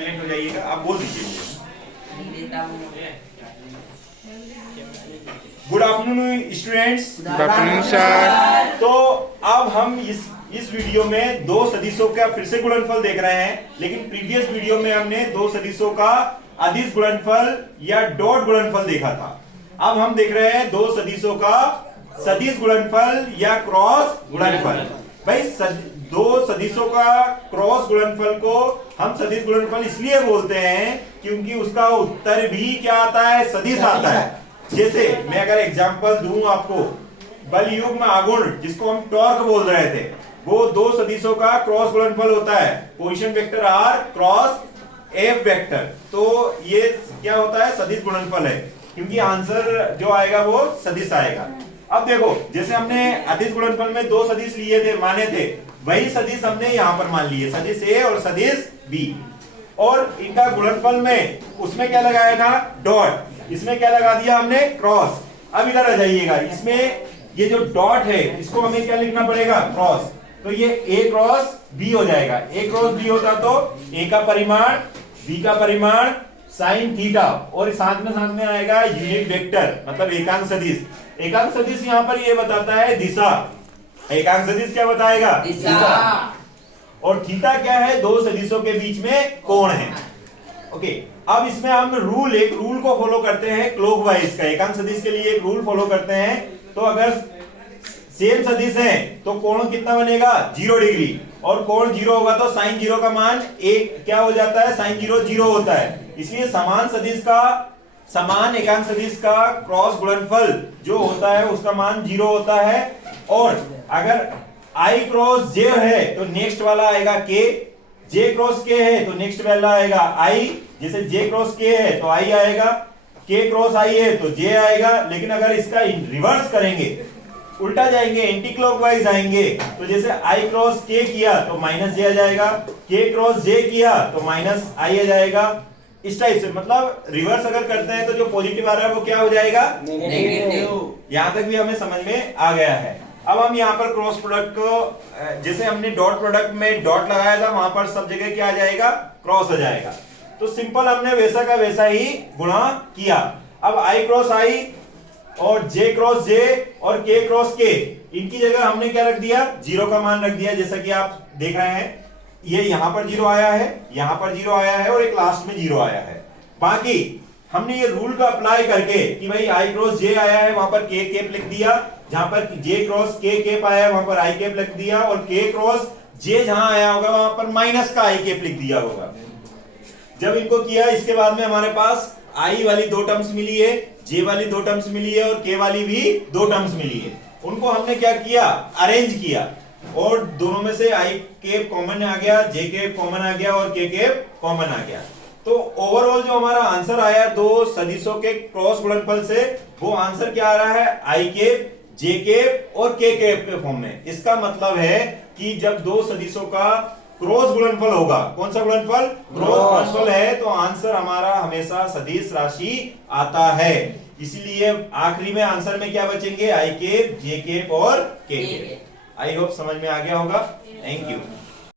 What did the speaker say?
Silent हो जाइएगा, आप बोल दीजिए। Good afternoon students. Good afternoon sir. तो अब हम इस वीडियो में दो सदिशों का फिर से गुणनफल देख रहे हैं, लेकिन प्रीवियस वीडियो में हमने दो सदिशों का अदिश गुणनफल या डॉट गुणनफल देखा था। अब हम देख रहे हैं दो सदिशों का सदिश गुणनफल या क्रॉस गुणनफल। भाई दो सदिशों का क्रॉस गुणनफल को हम सदिश गुणनफल इसलिए बोलते हैं क्योंकि उसका उत्तर भी क्या आता है, सदिश आता है। जैसे मैं अगर एग्जांपल दूं आपको, बल युग्म आघूर्ण जिसको हम टॉर्क बोल रहे थे, वो दो सदिशों का क्रॉस गुणनफल होता है, position vector R cross F vector. तो ये क्या होता है, सदिश गुणनफल है, क्योंकि आंसर जो आएगा वो सदिश आएगा। अब देखो, जैसे हमने अदिश गुणनफल में दो सदिश लिए थे, माने थे, वही सदिश हमने यहां पर मान लिए, सदिश ए और सदिश बी, और इनका गुणनफल में उसमें क्या लगाया था, डॉट, इसमें क्या लगा दिया हमने, क्रॉस। अब इधर आ जाइएगा, इसमें ये जो डॉट है इसको हमें क्या लिखना पड़ेगा, क्रॉस। तो ये ए क्रॉस बी हो जाएगा। ए क्रॉस बी होता तो ए का परिमाण बी का परिमाण साइन थीटा, और साथ में आएगा यूनिट वेक्टर, मतलब एकांक सदिश। एकांक सदिश यहाँ पर ये बताता है दिशा। एकांक सदिश क्या बताएगा, दिशा। और थीटा क्या है, दो सदिशों के बीच में कोण है। ओके, अब इसमें हम एक रूल को फॉलो करते हैं क्लॉकवाइज का। एकांक सदिश के लिए एक रूल फॉलो करते हैं, तो अगर सेम सदिश है तो कोण कितना बनेगा, 0 डिग्री, और कोण 0 होगा तो साइन 0 का मान एक क्या हो जाता है, साइन 0 0 होता है। इसलिए समान सदिश का, समान एकांक सदिश का क्रॉस गुणनफल जो होता है उसका मान 0 होता है। और अगर i क्रॉस j है तो नेक्स्ट वाला आएगा k, j क्रॉस k है तो नेक्स्ट वाला आएगा i। जैसे j क्रॉस k है तो i आएगा, k क्रॉस i है तो j आएगा। लेकिन अगर इसका रिवर्स करेंगे, उल्टा जाएंगे, एंटी क्लॉकवाइज आएंगे, तो जैसे i क्रॉस k किया तो माइनस j आ जाएगा, k क्रॉस j किया तो माइनस i आ जाएगा। इस टाइप से, मतलब रिवर्स अगर करते हैं तो जो पॉजिटिव आ रहा है वो क्या हो जाएगा, नेगेटिव। यहां तक भी हमें समझ में आ गया है। अब हम यहाँ पर क्रॉस प्रोडक्ट को, जैसे हमने डॉट प्रोडक्ट में डॉट लगाया था, वहां पर सब जगह क्या आ जाएगा, क्रॉस आ जाएगा। तो सिंपल हमने वैसा का वैसा ही गुणा किया। अब i क्रॉस i और j क्रॉस j और k क्रॉस k, इनकी जगह हमने क्या रख दिया, 0 का मान रख दिया। जैसा कि आप देख रहे हैं, ये यहां पर 0 आया है, यहां पर 0 आया है, और एक लास्ट में 0 आया है। बाकी हमने ये रूल का अप्लाई करके कि भाई i क्रॉस j आया है, वहां पर k कैप लिख दिया, जहां पर j क्रॉस k कैप आया है वहां पर i कैप लिख दिया, और k क्रॉस j जहां आया होगा वहां पर माइनस का i कैप लिख दिया होगा। जब इनको किया, इसके बाद में हमारे पास i वाली दो टर्म्स मिली है, j वाली दो टर्म्स मिली है, और k वाली भी दो टर्म्स मिली है। उनको हमने क्या किया, अरेंज किया, और दोनों में से i कैप कॉमन आ गया, j कैप कॉमन आ गया, और k कैप कॉमन आ गया। तो ओवरऑल जो हमारा आंसर आया दो सदिशों के क्रॉस गुणनफल से, वो आंसर क्या आ रहा है, i कैप, j कैप और k कैप के फॉर्म में। इसका मतलब है कि जब दो सदिशों का क्रॉस गुणनफल होगा, कौन सा गुणनफल, क्रॉस गुणनफल है, तो आंसर हमारा हमेशा सदिश राशि आता है। इसलिए आखिरी में आंसर में क्या बचेंगे, i कैप, j कैप और k कैप। आई होप समझ में आ गया होगा। Thank you.